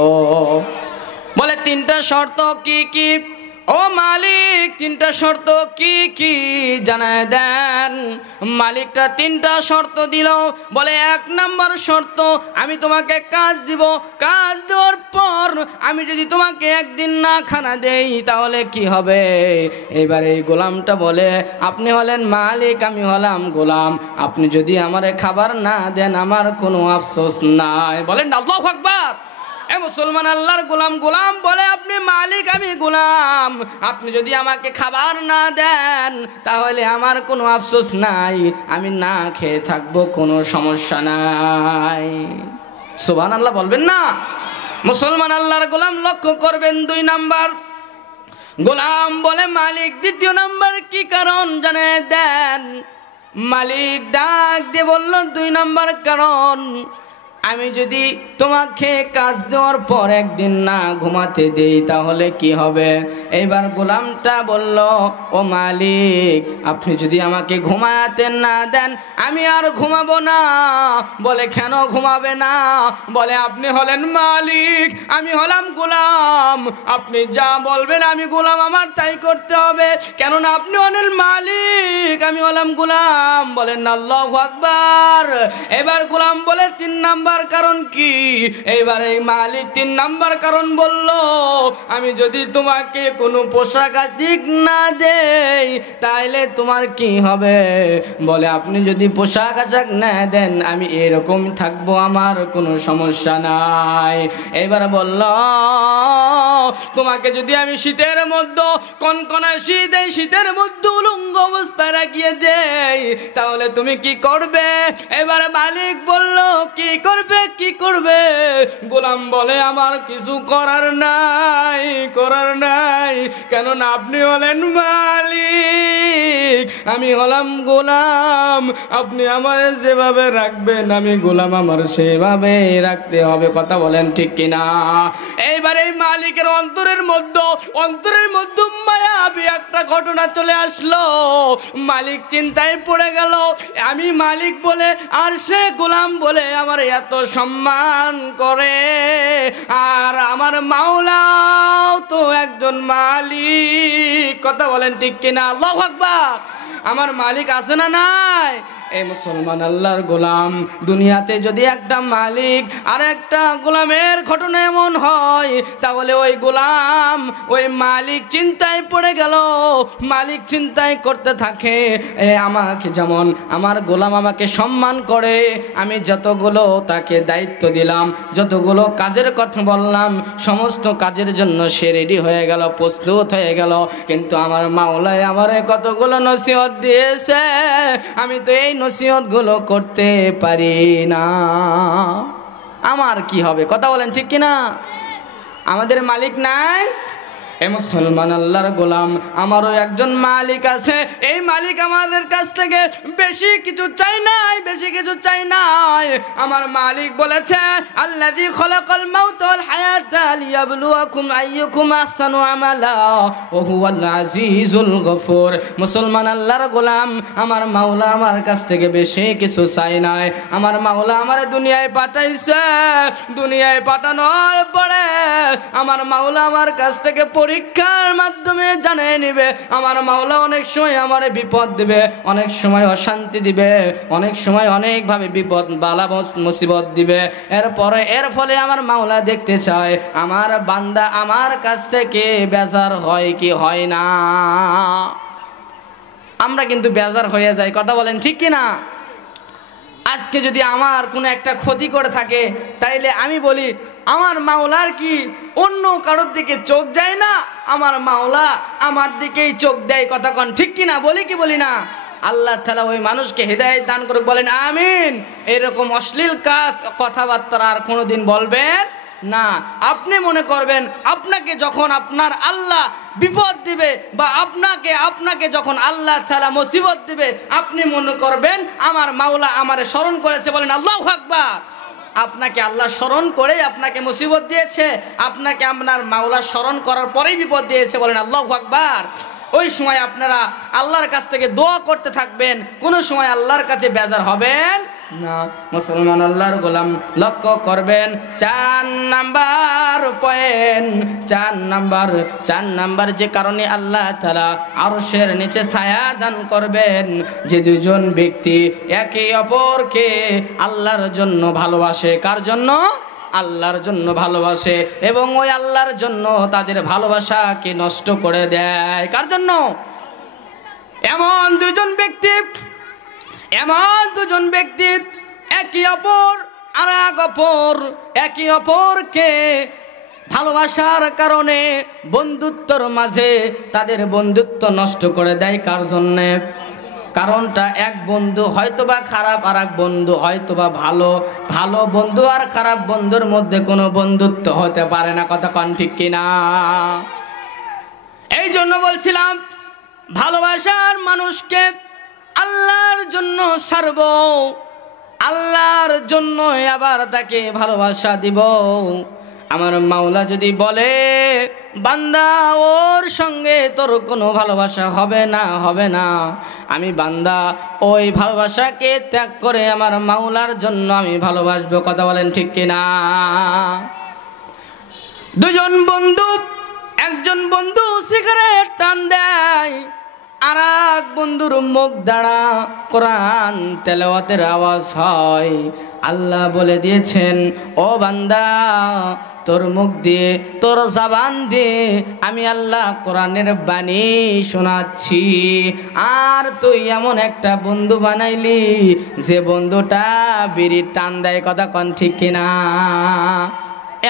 বলে, 3টা শর্ত। কি কি? ও মালিক, 3টা শর্ত কি কি জানায় দেন। মালিকটা 3টা শর্ত দিল। বলে, 1 নম্বর শর্ত, আমি তোমাকে কাজ দিব, কাজ দেওয়ার পর আমি যদি তোমাকে একদিন না খানা দেই তাহলে কি হবে? এবার এই গোলামটা বলে, আপনি হলেন মালিক, আমি হলাম গোলাম, আপনি যদি আমারে খাবার না দেন আমার কোনো আফসোস নাই। বলেন আল্লাহু আকবার। এ মুসলমান আল্লাহর গোলাম, গোলাম বলে, আপনি মালিক, আমি গোলাম, আপনি যদি আমাকে খাবার না দেন তাহলে আমার কোনো আফসোস নাই, আমি না খেয়ে থাকবো, কোনো সমস্যা নাই। সুবহানাল্লাহ বলবেন না? মুসলমান আল্লাহর গোলাম লক্ষ্য করবেন, 2 নাম্বার। গোলাম বলে, মালিক 2য় নাম্বার কি কারণ জানে দেন। মালিক ডাক দিয়ে বলল, 2 নাম্বার কারণ, আমি যদি তোমাকে কাজ দেওয়ার পর একদিন না ঘুমাতে দেই তাহলে কি হবে? এইবার গোলামটা বলল, ও মালিক, আপনি যদি আমাকে ঘুমাতে না দেন আমি আর ঘুমাবো না। বলে, কেন ঘুমাবে না? বলে, আপনি হলেন মালিক, আমি হলাম গোলাম, আপনি যা বলবেন আমি গোলাম, আমার তাই করতে হবে, কেননা আপনি হলেন মালিক, আমি হলাম গোলাম। বলেন আল্লাহু আকবার। এবার গোলাম বলে, 3 নাম্বার কারণ কি? এইবার এই মালিক 3 নাম্বার কারণ বলল, আমি যদি তোমাকে কোনো পোশাক আশাক না দেই তাহলে তোমার কি হবে? বলে, আপনি যদি পোশাক আশাক না দেন আমি এরকম থাকবো, আমার কোনো সমস্যা নাই। এবার বলল, তোমাকে যদি আমি শীতের মধ্যে কনকনা শীত, এই শীতের মধ্যে উলঙ্গ অবস্থায় রাখিয়ে দেই তাহলে তুমি কি করবে? এবার মালিক বলল, কি করবে করবে কি করবে? গোলাম বলে আমার কিছু করার নাই, করার নাই, কেননা আপনি হলেন মালিক, আমি হলাম গোলাম, আপনি আমার যেভাবে রাখবেন আমি গোলাম আমার সেভাবে রাখতে হবে। কথা বলেন ঠিক কিনা? এইবার এই মালিকের অন্তরের মধ্যে মায়াবী একটা ঘটনা চলে আসলো। মালিক চিন্তায় পড়ে গেল, আমি মালিক বলে আর সে গোলাম বলে আমার এত সম্মান করে, আর আমার মাওলাও তো একজন মালিক। কথা বলেন ঠিক কিনা? আল্লাহু আকবার। আমার মালিক আছে না নাই? এই মুসলমান আল্লাহর গোলাম, দুনিয়াতে যদি একটা মালিক আর একটা গোলামের ঘটনা এমন হয়, তাহলে ওই গোলাম ওই মালিক চিন্তায় পড়ে গেল। মালিক চিন্তায় করতে থাকে, আমাকে যেমন আমার গোলাম আমাকে সম্মান করে, আমি যতগুলো তাকে দায়িত্ব দিলাম, যতগুলো কাজের কথা বললাম, সমস্ত কাজের জন্য সে রেডি হয়ে গেল, প্রস্তুত হয়ে গেল, কিন্তু আমার মাওলায় আমারে কতগুলো নসিহত দিয়েছে, আমি তো এই নসিহত গুলো করতে পারি না, আমার কি হবে? কথা বলেন ঠিক কিনা? আমাদের মালিক নাই? এ মুসলমান আল্লাহর গোলাম, আমারও একজন মালিক আছে। এই মালিক আমাদের কাছ থেকে বেশি কিছু চাই নাই, বেশি কিছু চাই নাই। আমার মালিক বলেছে আল্লাযী খলাকাল মাউতা ওয়াল হায়াতা লিয়াবলুয়াকুম আইয়ুকুম আহসানু আমালা ওয়া হুয়াল আজিজুল গফুর। মুসলমান আল্লাহর গোলাম, আমার মাওলা আমার কাছ থেকে বেশি কিছু চাই নাই। আমার মাওলা আমার দুনিয়ায় পাঠাইছে, দুনিয়ায় পাঠানোর পরে আমার মাওলা আমার কাছ থেকে পরীক্ষার মাধ্যমে জানিয়ে নিবে। আমার মাওলা অনেক সময় আমার বিপদ দিবে, অনেক সময় অশান্তি দিবে, অনেক সময় অনেকভাবে বিপদ বালা মুসিবত দিবে। এর ফলে আমার মাওলা দেখতে চায় আমার বান্দা আমার কাছ থেকে বেজার হয় কি হয় না। আমরা কিন্তু বেজার হয়ে যাই। কথা বলেন ঠিক কিনা? আজকে যদি আমার কোনো একটা ক্ষতি করে থাকে, তাইলে আমি বলি আমার মাওলার কি অন্য কারোর দিকে চোখ যায় না? আমার মাওলা আমার দিকেই চোখ দেয়। কথা কন ঠিক কিনা? বলি কি বলি না? আল্লাহ তাআলা ওই মানুষকে হেদায়েত দান করুক, বলেন আমিন। এরকম অশ্লীল কাজ কথাবার্তা আর কোনোদিন বলবেন না। আপনি মনে করবেন আপনাকে যখন আপনার আল্লাহ বিপদ দিবে বা আপনাকে যখন আল্লাহ তাআলা মুসিবত দিবে, আপনি মনে করবেন আমার মাওলা আমারে স্মরণ করেছে। বলেন আল্লাহু আকবার। আপনাকে আল্লাহ স্মরণ করে আপনাকে মুসিবত দিয়েছে, আপনাকে আপনার মাওলা স্মরণ করার পরেই বিপদ দিয়েছে। বলেন আল্লাহু আকবার। ওই সময় আপনারা আল্লাহর কাছ থেকে দোয়া করতে থাকবেন, কোনো সময় আল্লাহর কাছে বেজার হবেন না। মুসলমান আল্লাহর গোলাম, লক্ষ্য করবেন 4 নাম্বার পয়েন্ট, 4 নাম্বার যে কারণে আল্লাহ তাআলা আরশের নিচে ছায়া দান করবেন, যে দুজন ব্যক্তি একে অপরকে আল্লাহর জন্য ভালোবাসে। কার জন্য? আল্লাহর জন্য ভালোবাসে, এবং ওই আল্লাহর জন্য তাদের ভালোবাসাকে নষ্ট করে দেয়। কার জন্য? এমন দুজন ব্যক্তি একে অপরকে ভালোবাসার কারণে বন্ধুত্বর মাঝে তাদের বন্ধুত্ব নষ্ট করে দেয়। কার জন্যে? কারণটা এক বন্ধু হয়তোবা খারাপ, আর এক বন্ধু হয়তোবা ভালো। ভালো বন্ধু আর খারাপ বন্ধুর মধ্যে কোনো বন্ধুত্ব হতে পারে না। কথা কন ঠিক কিনা? এই জন্য বলছিলাম ভালোবাসার মানুষকে আল্লাহর জন্য ছাড়ব, আল্লাহর জন্য আবার তাকে ভালোবাসা দিব। আমার মাওলা যদি বলে বান্দা ওর সঙ্গে তোর কোনো ভালোবাসা হবে না, আমি বান্দা ওই ভালোবাসাকে ত্যাগ করে আমার মাওলার জন্য আমি ভালোবাসবো। কথা বলেন ঠিক কিনা? দুজন বন্ধু, একজন বন্ধু সিগারেট টান দেয়, আর এক বন্ধুর মুখ দ্বারা কোরআন তেলাওয়াতের আওয়াজ হয়। আল্লাহ বলে দিয়েছেন, ও বান্দা তোর মুখ দিয়ে, তোর জবান দিয়ে আমি আল্লাহ কোরআনের বাণী শোনাচ্ছি, আর তুই এমন একটা বন্ধু বানাইলি যে বন্ধুটা বিড়ির টান দেয়। কথা কন ঠিক কিনা?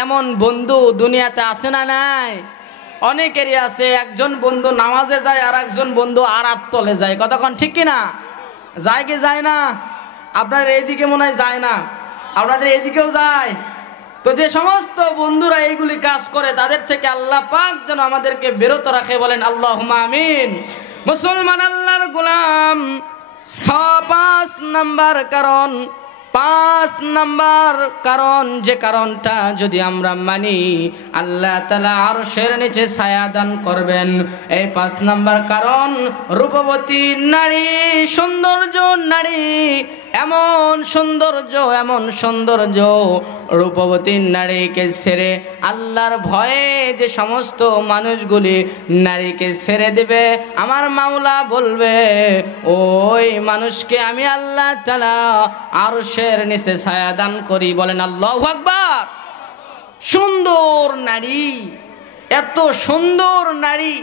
এমন বন্ধু দুনিয়াতে আছে না নাই? অনেকেরই আছে। একজন বন্ধু নামাজে যায়, আর একজন বন্ধু আরাত তলে যায়। কথা কন ঠিক কিনা? যায় কি যায় না? আপনার এইদিকে মনে হয় যায় না, আপনাদের এদিকেও যায়। তো যে সমস্ত বন্ধুরা এইগুলি কাজ করে তাদের থেকে আল্লাহ পাক যেন আমাদেরকে বিরত রাখে, বলেন আল্লাহুম্মা আমিন। মুসলমান আল্লাহর গোলাম, 5 নাম্বার কারণ, 5 নাম্বার কারণ, যে কারণটা যদি আমরা মানি আল্লাহ তাআলা আরশের নিচে ছায়া দান করবেন। এই 5 নাম্বার কারণ, রূপবতী নারী, সৌন্দর্য নারী, এমন সৌন্দর্য রূপবতী নারীকে ছেড়ে আল্লাহর ভয়ে যে সমস্ত মানুষগুলি নারীকে ছেড়ে দেবে, আমার মাওলা বলবে ওই মানুষকে আমি আল্লাহ তাআলা আরশের নিচে ছায়া দান করি, বলেন আল্লাহু আকবার। সুন্দর নারী, এত সুন্দর নারী,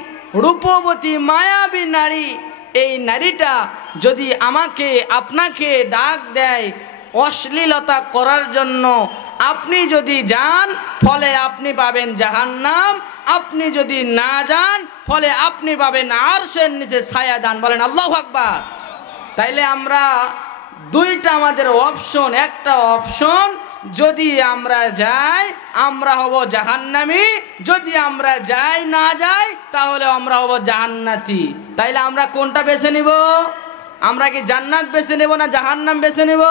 রূপবতী মায়াবী নারী, এই নারীটা যদি আমাকে আপনাকে ডাক দেয় অশ্লীলতা করার জন্য, আপনি যদি যান ফলে আপনি পাবেন জাহান্নাম, আপনি যদি না যান ফলে আপনি পাবেন আরশের নিচে ছায়া দান, বলেন আল্লাহু আকবার। তাইলে আমরা দুইটা আমাদের অপশন, একটা অপশন যদি আমরা যাই আমরা হব জাহান্নামী, যদি আমরা যাই না যাই তাহলে আমরা হব জান্নাতি। তাইলে আমরা কোনটা বেছে নিব? আমরা কি জান্নাত বেছে নেব না জাহান্নাম বেছে নেব?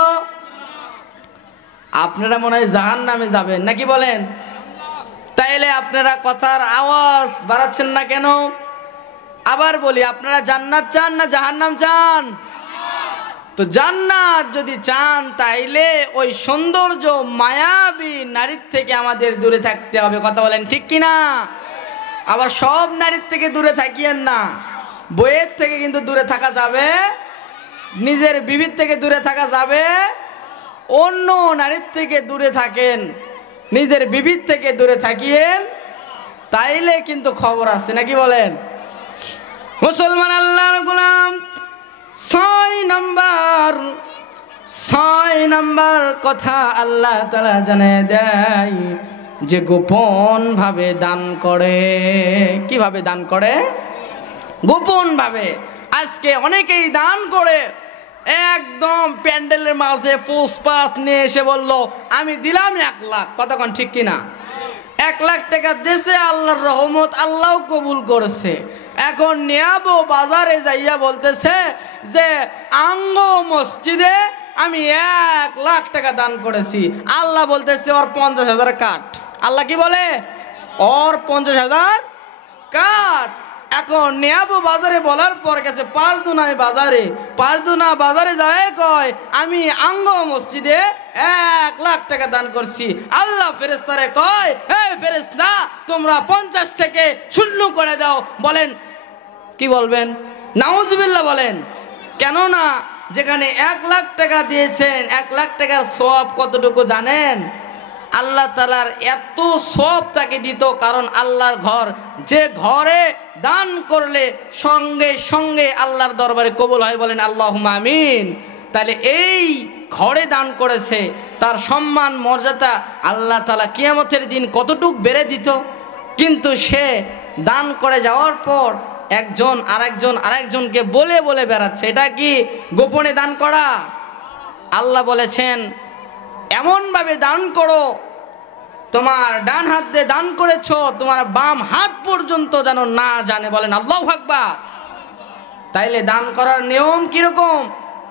আপনারা মনে হয় জাহান্নামে যাবেন নাকি বলেন? তাইলে আপনারা কথার আওয়াজ বাড়াচ্ছেন না কেন? আবার বলি, আপনারা জান্নাত চান না জাহান্নাম চান? তো জান্নাত যদি চান তাইলে ওই সৌন্দর্য মায়াবী নারীর থেকে আমাদের দূরে থাকতে হবে, কথা বলেন ঠিক কিনা? আবার সব নারীর থেকে দূরে থাকিয়েন না, বইয়ের থেকে কিন্তু দূরে থাকা যাবে, নিজের বিবির থেকে দূরে থাকা যাবে, অন্য নারীর থেকে দূরে থাকেন, নিজের বিবির থেকে দূরে থাকিয়েন, তাইলে কিন্তু খবর আছে নাকি বলেন? মুসলমান আল্লাহর গোলাম, 6 নাম্বার কথা আল্লাহ তাআলা জানিয়ে দেয় যে গোপন ভাবে দান করে। কিভাবে দান করে? গোপন ভাবে। আজকে অনেকেই দান করে একদম প্যান্ডেলের মাঝে পোস্ট নিয়ে এসে বলল আমি দিলাম 1 লাখ, কতক্ষণ ঠিক কিনা? 1 লাখ টাকা দেশে আল্লাহর রহমত, আল্লাহ কবুল করেছে। এখন নিয়াবো বাজারে যাইয়া বলতেছে যে আঙ্গ মসজিদে আমি 1 লাখ টাকা দান করেছি। আল্লাহ বলতেছে ওর 50,000 কাট। আল্লাহ কি বলে? ওর 50,000 কাট। এখন নিয়াবো বাজারে বলার পর গেছে 5 দুনায় বাজারে, 5 দুনা বাজারে যায় কয় আমি আঙ্গ মসজিদে 1 লাখ টাকা দান করছি। আল্লাহ ফেরেশতারে কয় এই ফেরেশতা তোমরা 50 থেকে 0 করে দাও। বলেন কি বলবেন? নাউজুবিল্লাহ বলেন। কেননা যেখানে 1 লাখ টাকা দিয়েছেন, 1 লাখ টাকার সওয়াব কতটুকু জানেন? আল্লাহ তাআলার এত সওয়াব তাকে দিত, কারণ আল্লাহর ঘর, যে ঘরে দান করলে সঙ্গে সঙ্গে আল্লাহর দরবারে কবুল হয়, বলেন আল্লাহুম্মা আমিন। তাহলে এই ঘরে দান করেছে, তার সম্মান মর্যাদা আল্লাহ তাআলা কিয়ামতের দিন কতটুক বেড়ে দিত। কিন্তু সে দান করে যাওয়ার পর একজন আরেকজনকে বলে বলে বেড়াচ্ছে। এটা কি গোপনে দান করা? আল্লাহ বলেছেন এমনভাবে দান করো, তোমার ডান হাত দিয়ে দান করেছো, তোমার বাম হাত পর্যন্ত যেন না জানে, বলেন আল্লাহু আকবার। তাইলে দান করার নিয়ম কিরকম?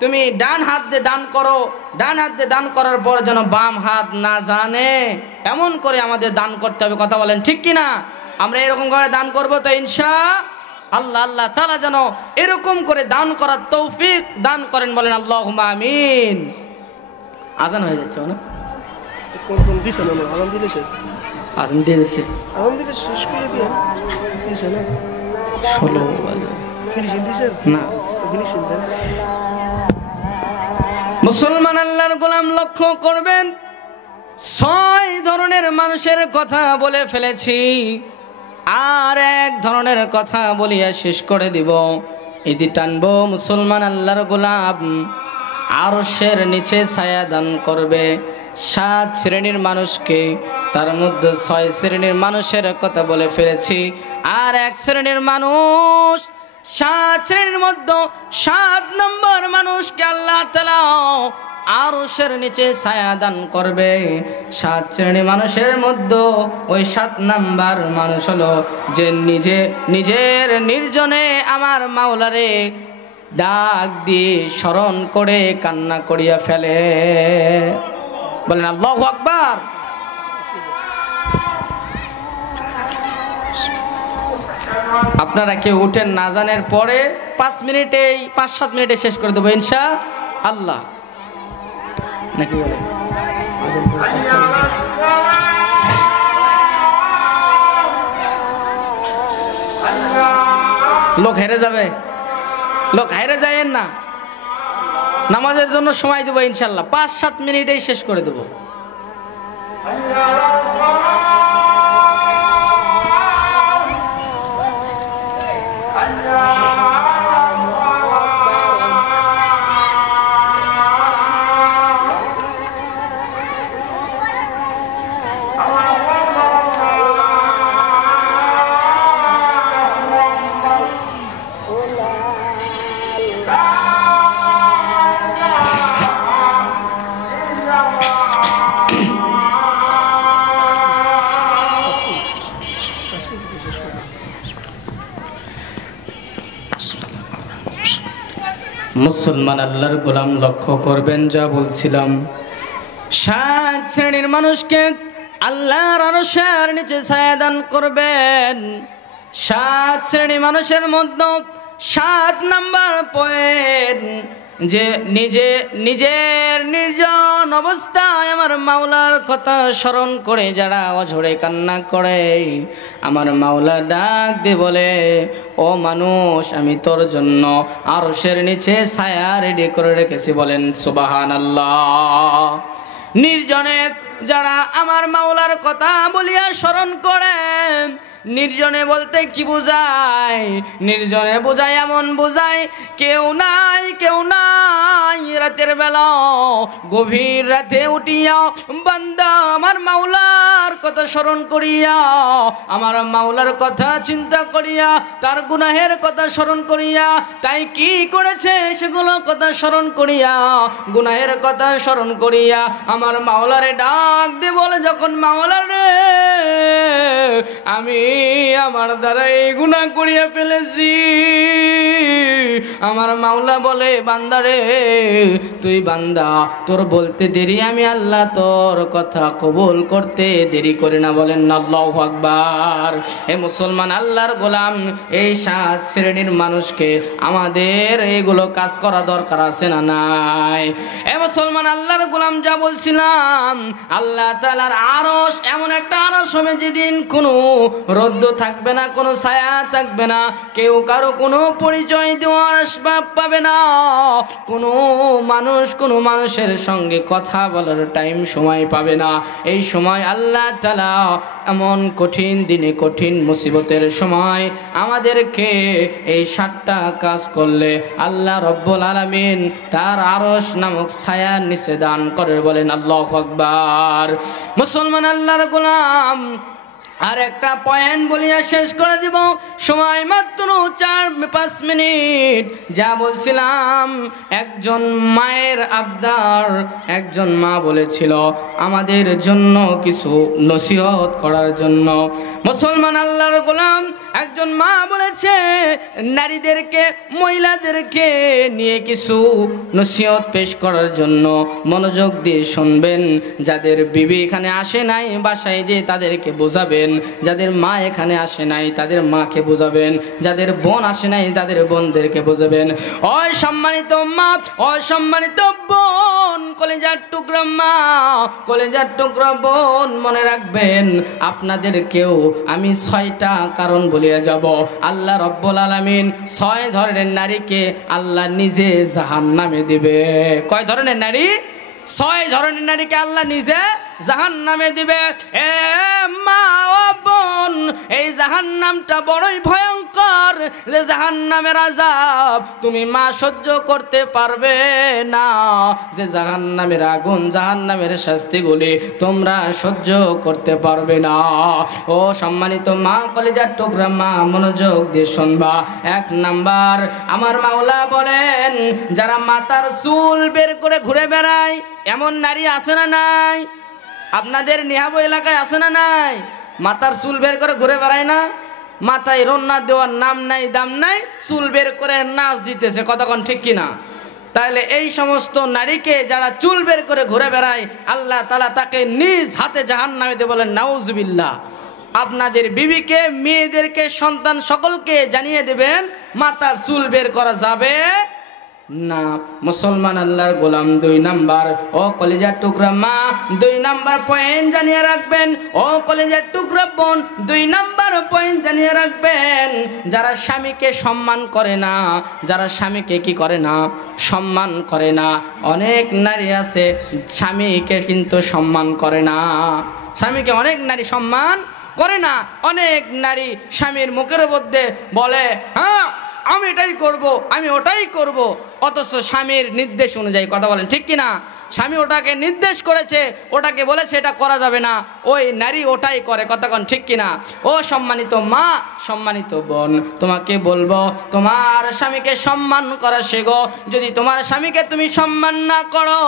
তুমি ডান হাত দিয়ে দান করো, ডান হাত দিয়ে দান করার পর যেন বাম হাত না জানে, এমন করে আমাদের দান করতে হবে, কথা বলেন ঠিক কিনা? আমরা এরকম করে দান করবো তো ইনশাআল্লাহ। আল্লাহ তাআলা যেন এরকম করে দান করার তৌফিক দান করেন, বলেন আল্লাহুম্মা আমিন। আজান হয়ে যাচ্ছে না? কোন দিছে না? আজান দিয়েছে। আজান দিয়েছে। আজান দিলে শেষ করে দিয়ে দিছে না? 16 বাজে। ফিনিশিং দিছে না, ফিনিশিং দেন। মুসলমান আল্লাহর গোলাম লক্ষ্য করবেন, 6 ধরনের মানুষের কথা বলে ফেলেছি, আর 1 ধরনের কথা বলিয়া শেষ করে দিব। ইদি টানবো মুসলমান আল্লাহর গোলাম আরশের নিচে ছায়া দান করবে 7 শ্রেণীর মানুষকে, তার মধ্যে 6 শ্রেণীর মানুষের কথা বলে ফেলেছি, আর 1 শ্রেণীর মানুষ, 7 শ্রেণীর মধ্যে 7 নম্বর মানুষকে আল্লাহ তাআলা আরশের নিচে ছায়া দান করবে। 7 শ্রেণী মানুষের মধ্যে ওই 7 নাম্বার মানুষ হলো যে নিজের নির্জনে আমার মাওলারে ডাক দিয়ে স্মরণ করে কান্না করিয়া ফেলে। বলেন আল্লাহু আকবার। আপনারা কেউ উঠেন না জানের পরে 5-7 মিনিটে শেষ করে দেবো ইনশাআল্লাহ, নাকি বলে? লোক হেরে যাবে, লোক হেরে যায়েন না। নামাজের জন্য সময় দেবো ইনশাআল্লাহ, 5-7 মিনিটেই শেষ করে দেবো। মুসলমান আল্লাহর গোলাম লক্ষ্য করবেন, যা বলছিলাম 7 শ্রেণীর মানুষকে আল্লাহর আরশের নিচে ছায়া দান করবেন। 7 শ্রেণী মানুষের মধ্যে 7 নাম্বার পয়েন্ট যে নিজের নির্জন অবস্থায় আমার মাওলার কথা স্মরণ করে যারা অঝরে কান্না করে, আমার মাওলা ডাক দিয়ে বলে, ও মানুষ, আমি তোর জন্য আরশের নিচে ছায়া রেডি করে রেখেছি। বলেন সুবহানাল্লাহ। নির্জনে যারা আমার মাওলার কথা বলিয়া স্মরণ করেন, নির্জনে বলতে কি বোঝায়? নির্জনে বোঝায় এমন বোঝায় কেউ নাই রাতের বেলা গভীর রাতে উঠিয়া বান্দা আমার মাওলার কথা স্মরণ করিয়া, আমার মাওলার কথা চিন্তা করিয়া, তার গুনাহের কথা স্মরণ করিয়া, তাই কি করেছে সেগুলো কথা স্মরণ করিয়া, গুনাহের কথা স্মরণ করিয়া আমার মাওলারে ডাক দিয়ে বলে, যখন মাওলারে আমি আমার দ্বারা এই গুনাহ করিয়া ফেলেছি, আমার মাওলা বলে, বান্দারে তুই বান্দা, তোর বলতে দেরি, আমি আল্লাহ তোর কথা কবুল করতে দেরি করি না। বলেন আল্লাহু আকবার। হে মুসলমান আল্লাহর গোলাম, এই 7 শ্রেণীর মানুষকে আমাদের এইগুলো কাজ করা দরকার আছে না নাই? হে মুসলমান আল্লাহর গোলাম, যা বলছিলাম, আল্লাহ তাআলার আরশ এমন একটা আরশ হবে যেদিন কোনো রোদ থাকবে না, কোনো ছায়া থাকবে না, কেউ কারো কোনো পরিচয় দেওয়ার আসবাব পাবে না, কোনো মানুষের সঙ্গে কথা বলার টাইম সময় পাবে না। এই সময় আল্লাহ তাআলা এমন কঠিন দিনে, কঠিন মুসিবতের সময় আমাদেরকে এই 7টা কাজ করলে আল্লাহ রব্বুল আলামিন তার আরশ নামক ছায়ার নিচে দান করে। বলেন আল্লাহু আকবার। মুসলমান আল্লাহর গোলাম, আর একটা পয়েন্ট বলিয়া শেষ করে দিব, সময় মাত্র 4-5 মিনিট। যা বলছিলাম, একজন মায়ের আবদার, একজন মা বলেছিল আমাদের জন্য কিছু নসিহত করার জন্য। মুসলমান আল্লাহর গোলাম, একজন মা বলেছে নারীদেরকে, মহিলাদেরকে নিয়ে কিছু নসিহত পেশ করার জন্য। মনোযোগ দিয়ে শুনবেন। যাদের বিবি এখানে আসে নাই, বাসায় যে তাদেরকে বোঝাবেন। যাদের মা এখানে আসে নাই, তাদের মাকে বোঝাবেন। যাদের বোন আসে নাই, তাদের বোনদেরকে বোঝাবেন। ওই সম্মানিত মা, ওই সম্মানিত বোন, কলেজার টুকরা মা, কলেজার টুকরা বোন, মনে রাখবেন, আপনাদেরকেও আমি 6টা কারণ বলিয়া যাব। আল্লাহ রব্বুল আলামিন 6 ধরনের নারীকে আল্লাহ নিজে জাহান্নামে দিবে। কয় ধরনের নারী? 6 ধরনের নারীকে আল্লাহ নিজে জাহান্নামে দিবে। এ মা ও বোন, এই জাহান্নামটা বড়ই ভয়ঙ্কর। ভয়ঙ্কর যে জাহান্নামের আযাব তুমি মা সহ্য করতে পারবে না, যে জাহান্নামের আগুন জাহান্নামের শাস্তিগুলি তোমরা সহ্য করতে পারবে না। ও সম্মানিত মা, কলিজার টুকরা মা, মনোযোগ দিয়ে শুনবা। 1 নাম্বার, আমার মাওলা বলেন যারা মাথার চুল বের করে ঘুরে বেড়ায় এমন নারী আছে না নাই? আপনাদের নিহাবো এলাকায় আছে না নাই? মাথার চুল বের করে ঘুরে বেড়ায় না? মাথায় রন্না দেওয়ার নাম নাই দাম নাই, চুল বের করে নাচ দিতেছে, কতক্ষণ ঠিক কিনা? তাহলে এই সমস্ত নারীকে যারা চুল বের করে ঘুরে বেড়ায় আল্লাহ তাআলা তাকে নিজ হাতে জাহান্নামে বলেন নাউজুবিল্লাহ। আপনাদের বিবিকে, মেয়েদেরকে, সন্তান সকলকে জানিয়ে দেবেন মাথার চুল বের করা যাবে না। মুসলমান আল্লাহর গোলাম 2 নাম্বার, ও কলিজার টুকরা মা 2 নাম্বার পয়েন্ট জানিয়ে রাখবেন। ও কলিজার টুকরা বোন 2 নাম্বার পয়েন্ট জানিয়ে রাখবেন, যারা স্বামীকে সম্মান করে না, যারা স্বামীকে কি করে না, সম্মান করে না। অনেক নারী আছে স্বামীকে কিন্তু সম্মান করে না, স্বামীকে অনেক নারী সম্মান করে না। অনেক নারী স্বামীর মুখের মধ্যে বলে হ্যাঁ আমি এটাই করব, আমি ওটাই করব, অথচ স্বামীর নির্দেশ অনুযায়ী, কথা বলেন ঠিক কিনা? স্বামী ওটাকে নির্দেশ করেছে, ওটাকে বলেছে এটা করা যাবে না, ওই নারী ওটাই করে, কতক্ষণ ঠিক কিনা? ও সম্মানিত মা, সম্মানিত বোন, তোমাকে বলবো তোমার স্বামীকে সম্মান করা শেখো। যদি তোমার স্বামীকে তুমি সম্মান না করো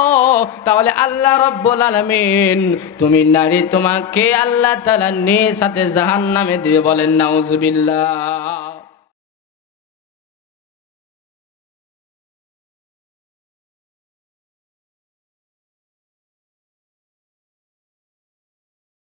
তাহলে আল্লাহ রব্বুল আলামিন তুমি নারী, তোমাকে আল্লাহ তাআলা নিজ হাতে জাহান্নামে দিবে, বলেন নাউজুবিল্লাহ।